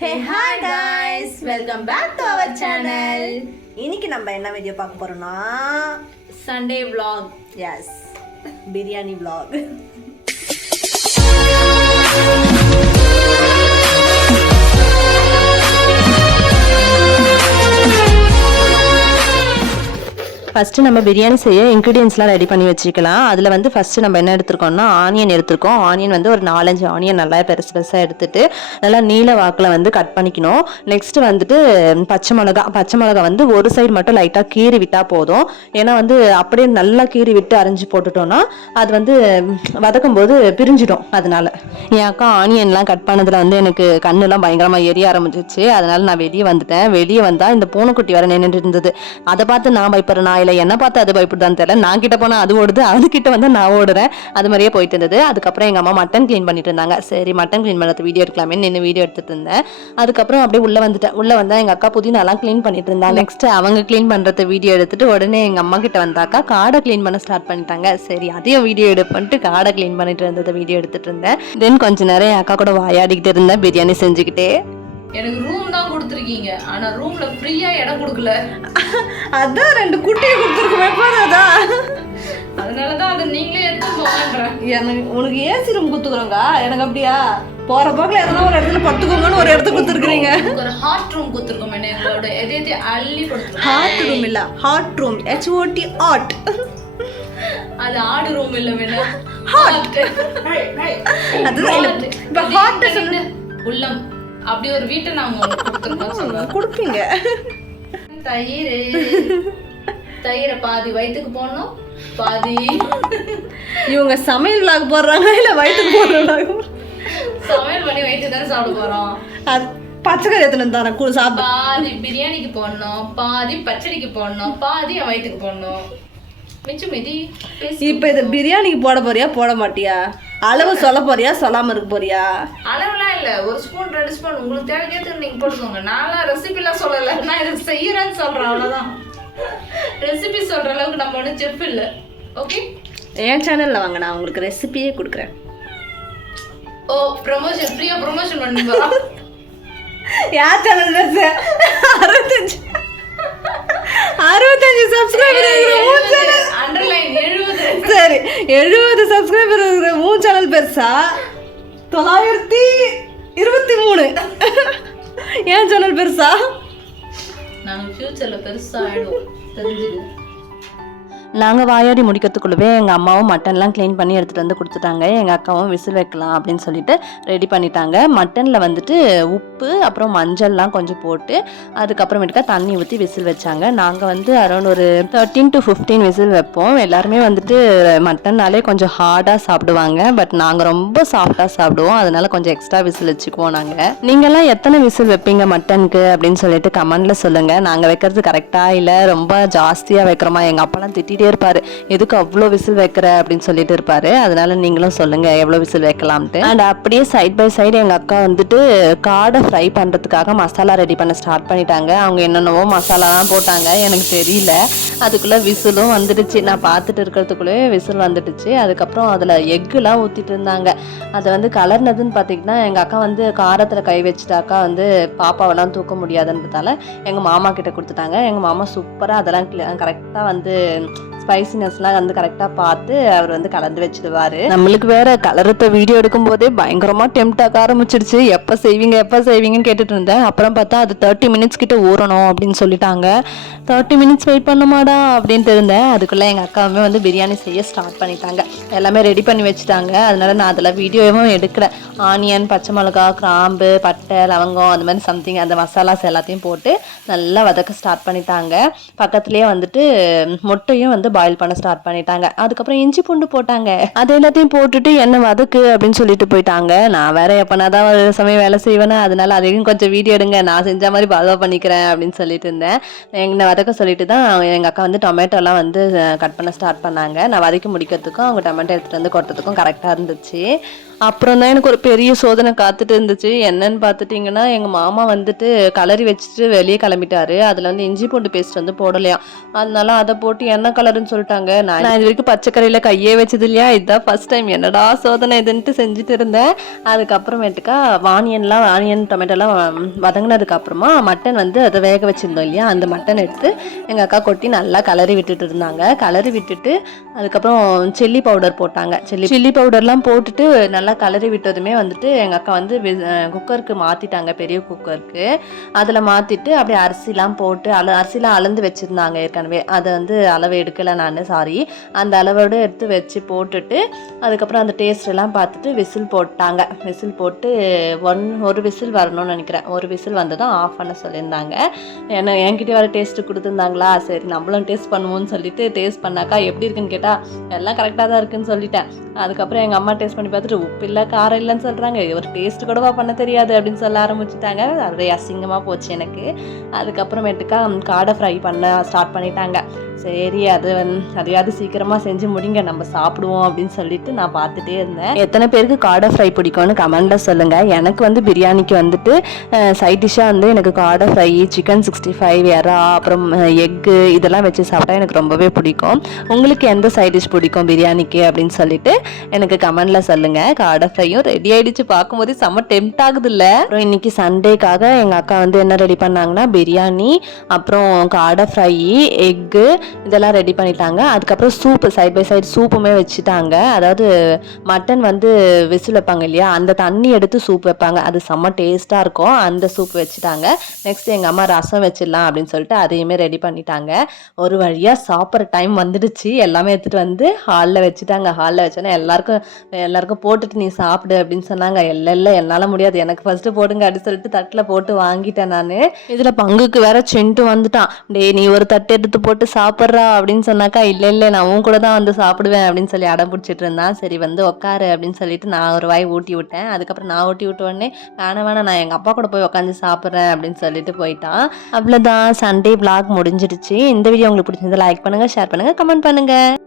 Hey hi guys, welcome back to our channel. இன்னைக்கு நம்ம என்ன வீடியோ பார்க்க போறோம்னா Sunday vlog. Yes biryani vlog. First நம்ம பிரியாணி செய்ய இன்க்ரீடியன்ஸ்லாம் ரெடி பண்ணி வச்சுக்கலாம். அதில் வந்து ஃபஸ்ட்டு நம்ம என்ன எடுத்துருக்கோம்னா ஆனியன் எடுத்துருக்கோம். ஆனியன் வந்து ஒரு 4-5 ஆனியன் நல்லா பெருசு பெருசாக எடுத்துட்டு நல்லா நீல வாக்கில் வந்து கட் பண்ணிக்கணும். நெக்ஸ்ட்டு வந்துட்டு பச்சை மிளகா வந்து ஒரு சைடு மட்டும் லைட்டாக கீறி விட்டால் போதும். ஏன்னா வந்து அப்படியே நல்லா கீறி விட்டு அரைஞ்சி போட்டுட்டோன்னா அது வந்து வதக்கும் போது பிரிஞ்சிடும். அதனால என் அக்கா ஆனியன்லாம் கட் பண்ணதில் வந்து எனக்கு கண்ணெல்லாம் பயங்கரமாக எரிய ஆரம்பிச்சிச்சு. அதனால நான் வெளியே வந்துட்டேன். வெளியே வந்தால் இந்த பூனைக்குட்டி வர நின்றுட்டு இருந்தது. அதை பார்த்து நான் பயப்படுறேன். இல்லை என்ன பார்த்து அது பயப்படுதான்னு தெரியல. நான் கிட்ட போனால் அது ஓடுது, அதுக்கிட்ட வந்து நான் ஓடுறேன். அது மாதிரியே போயிட்டு இருந்தது. அதுக்கப்புறம் எங்கள் அம்மா மட்டன் க்ளீன் பண்ணிட்டு இருந்தாங்க. சரி மட்டன் க்ளீன் பண்ணுறது வீடியோ எடுக்கலாமே நின்று வீடியோ எடுத்துட்டு இருந்தேன். அதுக்கப்புறம் அப்படியே உள்ளே வந்துட்டேன். உள்ளே வந்தால் எங்கள் அக்கா புதினாலாம் க்ளீன் பண்ணிட்டு இருந்தாங்க. நெக்ஸ்ட் அவங்க க்ளீன் பண்ணுறது வீடியோ எடுத்துட்டு உடனே எங்கள் அம்மா கிட்ட வந்தாக்கா காடை க்ளீன் பண்ண ஸ்டார்ட் பண்ணிட்டாங்க. சரி அதையும் வீடியோ எடுப்பேன்ட்டு காடை க்ளீன் பண்ணிட்டு இருந்ததை வீடியோ எடுத்துட்டு இருந்தேன். தென் கொஞ்ச நேரம் என் அக்கா கூட வாயாடிக்கிட்டு இருந்தேன் பிரியாணி செஞ்சுக்கிட்டே. எனக்கு ரூம் தான் கொடுத்துருக்கீங்க, ஆனா ரூம்ல ஃப்ரீயா இடம் கொடுக்கல. அதான் 2 குட்டியை கொடுத்துருக்குமே போதாதான். அதனாலதான் அதை நீங்களே எடுத்து போங்கன்றேன். எனக்கு உனக்கு ஏசி ரூம் கொடுத்துக்குறோங்க. எனக்கு அப்படியா போற போக்கில் எதனா ஒரு இடத்துல படுத்துக்கோங்கன்னு ஒரு இடத்துக்கு கொடுத்துருக்கீங்க. ஒரு ஹாட் ரூம் கொடுத்துருக்கோம். எங்களோட எதையத்தையும் அள்ளி கொடுத்துருக்கோம். ஹாட் ரூம் இல்ல, ஹாட் ரூம், HOT ஹாட். அது ஆடு ரூம் இல்ல வேணா ஹாட். அதுதான் இப்ப ஹாட் சொன்ன உள்ளம். அப்படி ஒரு வீட்டை நாங்க கொடுத்துருக்கோம். கொடுப்பீங்க. தயிரை பாதி வயிற்றுக்கு போடணும், பாதி இவங்க சமையல் vlog போடுறாங்க இல்ல வயிற்றுக்கு போடுறாங்க? சமையல் பண்ணி வயிற்று தானே சாப்பிட போறோம். அது பச்சைக்கறி எத்தனை தானே சாப்பிட. பாதி பிரியாணிக்கு போடணும், பாதி பச்சடிக்கு போடணும், பாதி வயிற்றுக்கு போடணும். மிச்சம் மீதி இப்ப இது பிரியாணிக்கு போட போறியா போட மாட்டியா? அளவு சொல்ல போறியா சொல்லாம இருக்க போறியா? அளவுலாம் இல்ல, ஒரு ஸ்பூன் 2 ஸ்பூன் உங்களுக்கு தேவைக்கேற்று நீங்க போட்டுக்கோங்க. நான்லாம் ரெசிபிலாம் சொல்லல, நான் இதை செய்யறேன்னு சொல்றேன், அவ்வளவுதான். ரெசிபி சொல்ற அளவுக்கு நம்ம ஒன்றும் செஃப் இல்லை. ஓகே, என் சேனல்ல வாங்க, நான் உங்களுக்கு ரெசிபியே கொடுக்குறேன். ஓ ப்ரமோஷன், ஃப்ரீயா ப்ரமோஷன் பண்ணுங்க. யார் சேனல் 65 சப்ஸ்கிரைபர் இருக்கிற அண்டர்லைன் 70. சரி 70 சப்ஸ்கிரைபர் இருக்கிற மூணு சேனல் பெருசா 923. ஏன் சேனல் பெருசா? நாங்கள் ஃபியூச்சர்ல பெருசா ஆயிடுவோம், தெரிஞ்சுது. நாங்கள் வாயாடி முடிக்கிறதுக்குள்ளவே எங்கள் அம்மாவும் மட்டன்லாம் க்ளீன் பண்ணி எடுத்துகிட்டு வந்து கொடுத்துட்டாங்க. எங்கள் அக்காவும் விசில் வைக்கலாம் அப்படின்னு சொல்லிட்டு ரெடி பண்ணிட்டாங்க. மட்டனில் வந்துட்டு உப்பு அப்புறம் மஞ்சள்லாம் கொஞ்சம் போட்டு அதுக்கப்புறமேட்டுக்கா தண்ணி ஊற்றி விசில் வச்சாங்க. நாங்கள் வந்து அரௌண்ட் ஒரு 13 to 15 விசில் வைப்போம். எல்லாருமே வந்துட்டு மட்டன்னாலே கொஞ்சம் ஹார்டாக சாப்பிடுவாங்க. பட் நாங்கள் ரொம்ப சாஃப்டாக சாப்பிடுவோம். அதனால கொஞ்சம் எக்ஸ்ட்ரா விசில் வச்சுக்குவோம். நாங்கள் நீங்கள்லாம் எத்தனை விசில் வைப்பீங்க மட்டனுக்கு அப்படின்னு சொல்லிட்டு கமெண்டில் சொல்லுங்கள். நாங்கள் வைக்கிறது கரெக்டாக இல்லை ரொம்ப ஜாஸ்தியாக வைக்கிறோமா? எங்கள் அப்பாலாம் திட்டிகிட்டே இருப்பாரு, எதுக்கு அவ்வளோ விசில் வைக்கிற அப்படின்னு சொல்லிட்டு இருப்பாரு. அதனால நீங்களும் சொல்லுங்க எவ்வளோ விசில் வைக்கலாம்ட்டு. அண்ட் அப்படியே சைட் பை சைடு எங்க அக்கா வந்துட்டு காடை ஃப்ரை பண்றதுக்காக மசாலா ரெடி பண்ண ஸ்டார்ட் பண்ணிட்டாங்க. அவங்க என்னென்னவோ மசாலாலாம் போட்டாங்க, எனக்கு தெரியல. அதுக்குள்ள விசிலும் வந்துடுச்சு. நான் பார்த்துட்டு இருக்கிறதுக்குள்ளே விசில் வந்துடுச்சு. அதுக்கப்புறம் அதுல எக்குலாம் ஊத்திட்டு இருந்தாங்க. அதை வந்து கலர்னதுன்னு பார்த்தீங்கன்னா எங்க அக்கா வந்து காரத்துல கை வச்சுட்டாக்கா வந்து பாப்பாவெல்லாம் தூக்க முடியாதுன்றதால எங்க மாமா கிட்ட கொடுத்துட்டாங்க. எங்க மாமா சூப்பரா அதெல்லாம் கரெக்டா வந்து ஸ்பைசினஸ்லாம் வந்து கரெக்டாக பார்த்து அவர் வந்து கலந்து வச்சிடுவார். நம்மளுக்கு வேற கலரத்தை வீடியோ எடுக்கும் போதே பயங்கரமாக டெம்ட் ஆக ஆரம்பிச்சிடுச்சு. எப்போ செய்வீங்கன்னு கேட்டுட்டு இருந்தேன். அப்புறம் பார்த்தா அது 30 மினிட்ஸ் கிட்ட ஊறணும் அப்படின்னு சொல்லிட்டாங்க. 30 மினிட்ஸ் வெயிட் பண்ணுமாடா அப்படின்ட்டு இருந்தேன். அதுக்குள்ளே எங்கள் அக்காவுமே வந்து பிரியாணி செய்ய ஸ்டார்ட் பண்ணிட்டாங்க. எல்லாமே ரெடி பண்ணி வச்சுட்டாங்க. அதனால நான் அதில் வீடியோவும் எடுக்கிறேன். ஆனியன், பச்சை மிளகா, கிராம்பு, பட்டை, லவங்கம் அந்த மாதிரி சம்திங் அந்த மசாலாஸ் எல்லாத்தையும் போட்டு நல்லா வதக்க ஸ்டார்ட் பண்ணிட்டாங்க. பக்கத்துலேயே வந்துட்டு முட்டையும் வந்து பாயில் பண்ண ஸ்டார்ட் பண்ணிட்டாங்க. அதுக்கப்புறம் இஞ்சி பூண்டு போட்டாங்க. அது எல்லாத்தையும் போட்டுட்டு என்ன வதக்கு அப்படின்னு சொல்லிட்டு போயிட்டாங்க. நான் வேற எப்பனாதான் ஒரு சமயம் வேலை செய்வேனா, அதனால அதையும் கொஞ்சம் வீடியோ எடுங்க, நான் செஞ்ச மாதிரி பாதுகா பண்ணிக்கிறேன் அப்படின்னு சொல்லிட்டு இருந்தேன். என்னை வதக்க சொல்லிட்டு தான் எங்கள் அக்கா வந்து டொமேட்டோலாம் வந்து கட் பண்ண ஸ்டார்ட் பண்ணாங்க. நான் வதக்கி முடிக்கிறதுக்கும் அவங்க டொமேட்டோ எடுத்துகிட்டு வந்து கொட்டுறதுக்கும் கரெக்டாக இருந்துச்சு. அப்புறம் தான் எனக்கு ஒரு பெரிய சோதனை காத்துட்டு இருந்துச்சு. என்னன்னு பார்த்துட்டிங்கன்னா, எங்கள் மாமா வந்துட்டு கலரி வச்சுட்டு வெளியே கிளம்பிட்டாரு. அதில் வந்து இஞ்சி பூண்டு பேஸ்ட் வந்து போடலையாம். அதனால அதை போட்டு என்ன கலருன்னு சொல்லிட்டாங்க. நான் இது வரைக்கும் பச்சைக்கரையில் கையே வச்சது இல்லையா, இதுதான் ஃபர்ஸ்ட் டைம். என்னடா சோதனை இதுன்ட்டு செஞ்சுட்டு இருந்தேன். அதுக்கப்புறமேட்டுக்கா ஆனியன் டொமேட்டோலாம் வதங்கினதுக்கு அப்புறமா மட்டன் வந்து அதை வேக வச்சுருந்தோம் இல்லையா, அந்த மட்டன் எடுத்து எங்கள் அக்கா கொட்டி நல்லா கலரி விட்டுட்டு இருந்தாங்க. கலரி விட்டுட்டு அதுக்கப்புறம் சில்லி பவுடர் போட்டாங்க. சில்லி பவுடர்லாம் போட்டுட்டு நல்லா கலரி விட்டதுமே வந்துட்டு எங்கள் அக்கா வந்து குக்கருக்கு மாற்றிட்டாங்க, பெரிய குக்கருக்கு. அதில் மாற்றிட்டு அப்படியே அரிசிலாம் போட்டு அரிசிலாம் அளந்து வச்சுருந்தாங்க ஏற்கனவே. அதை வந்து அளவு எடுக்கலை நான், சாரி. அந்த அளவோடு எடுத்து வச்சு போட்டுட்டு அதுக்கப்புறம் அந்த டேஸ்ட் எல்லாம் பார்த்துட்டு விசில் போட்டாங்க. விசில் போட்டு ஒரு விசில் வரணும்னு நினைக்கிறேன். ஒரு விசில் வந்ததும் ஆஃப் பண்ண சொல்லியிருந்தாங்க. என்கிட்ட வர டேஸ்ட்டு கொடுத்துருந்தாங்களா, சரி நம்மளும் டேஸ்ட் பண்ணுவோம்னு சொல்லிட்டு டேஸ்ட் பண்ணாக்கா எப்படி இருக்குன்னு கேட்டால் எல்லாம் கரெக்டாக தான் இருக்குன்னு சொல்லிட்டேன். அதுக்கப்புறம் எங்கள் அம்மா டேஸ்ட் பண்ணி பார்த்துட்டு உப்பு இல்லை காரம் இல்லைன்னு சொல்கிறாங்க, ஒரு டேஸ்ட் கூடவா பண்ண தெரியாது அப்படின்னு சொல்ல ஆரம்பிச்சுட்டாங்க. அப்படியே அசிங்கமாக போச்சு எனக்கு. அதுக்கப்புறமேட்டுக்கா காடை ஃப்ரை பண்ண ஸ்டார்ட் பண்ணிட்டாங்க. சரி அதையாவது சீக்கிரமாக செஞ்சு முடிங்க, நம்ம சாப்பிடுவோம் அப்படின்னு சொல்லிட்டு நான் பார்த்துட்டே இருந்தேன். எத்தனை பேருக்கு காடை ஃப்ரை பிடிக்கும்னு கமெண்டில் சொல்லுங்கள். எனக்கு வந்து பிரியாணிக்கு வந்துட்டு சைட் டிஷ்ஷாக வந்து எனக்கு காடை ஃப்ரை, சிக்கன் 65, எறா, அப்புறம் எக்கு இதெல்லாம் வச்சு சாப்பிட்டா எனக்கு ரொம்பவே பிடிக்கும். உங்களுக்கு எந்த சைட் டிஷ் பிடிக்கும் பிரியாணிக்கு அப்படின்னு சொல்லிட்டு எனக்கு கமெண்டில் சொல்லுங்கள். காடை ஃப்ரையும் ரெடி ஆகிடுச்சு. பார்க்கும்போது செம்ம டெம்ட் ஆகுது இல்லை. அப்புறம் இன்னைக்கு சண்டேக்காக எங்கள் அக்கா வந்து என்ன ரெடி பண்ணாங்கன்னா, பிரியாணி, அப்புறம் காடை ஃப்ரை, எக்கு இதெல்லாம் ரெடி பண்ணிட்டாங்க. அதுக்கப்புறம் சூப்பு, சைட் பை சைடு சூப்புமே வச்சுட்டாங்க. அதாவது மட்டன் வந்து விசில் வைப்பாங்க இல்லையா, அந்த தண்ணி எடுத்து சூப் வைப்பாங்க, அது செம்ம டேஸ்ட்டாக இருக்கும். அந்த சூப் வச்சுட்டாங்க. நெக்ஸ்ட் எங்கள் அம்மா ரசம் வச்சிடலாம் அப்படின்னு சொல்லிட்டு அதையுமே ரெடி பண்ணிட்டாங்க. ஒரு வழியாக சாப்பிட்ற டைம் வந்துடுச்சு. எல்லாமே எடுத்துகிட்டு வந்து ஹாலில் வச்சுட்டாங்க. ஹாலில் வச்சோன்னா எல்லாருக்கும் போட்டுட்டு நீ சாப்பிடு அப்படின்னு சொன்னாங்க. இல்லை என்னால் முடியாது, எனக்கு ஃபர்ஸ்ட்டு போடுங்க அப்படின்னு சொல்லிட்டு தட்டில் போட்டு வாங்கிட்டேன் நான். இதில் பங்குக்கு வேற சென்ட்டு வந்துட்டான். நீ ஒரு தட்டு எடுத்து போட்டு சாப்பிட்றா அப்படின்னு சொன்னாக்கா, இல்லை நான் உன் கூட தான் வந்து சாப்பிடுவேன் அப்படின்னு சொல்லி அடம் பிடிச்சிட்டு இருந்தான். சரி வந்து உட்காரு அப்படின்னு சொல்லிட்டு நான் ஒரு வாய் ஊட்டி விட்டேன். அதுக்கப்புறம் நான் ஊட்டி விட்ட உடனே வேணாம் நான் எங்கள் அப்பா கூட போய் உட்காந்து சாப்பிட்றேன் அப்படின்னு சொல்லிட்டு போயிட்டான். அவ்வளோதான், சண்டே vlog முடிஞ்சிடுச்சு. இந்த வீடியோ உங்களுக்கு பிடிச்சிருந்தா லைக் பண்ணுங்கள், ஷேர் பண்ணுங்கள், கமெண்ட் பண்ணுங்கள்.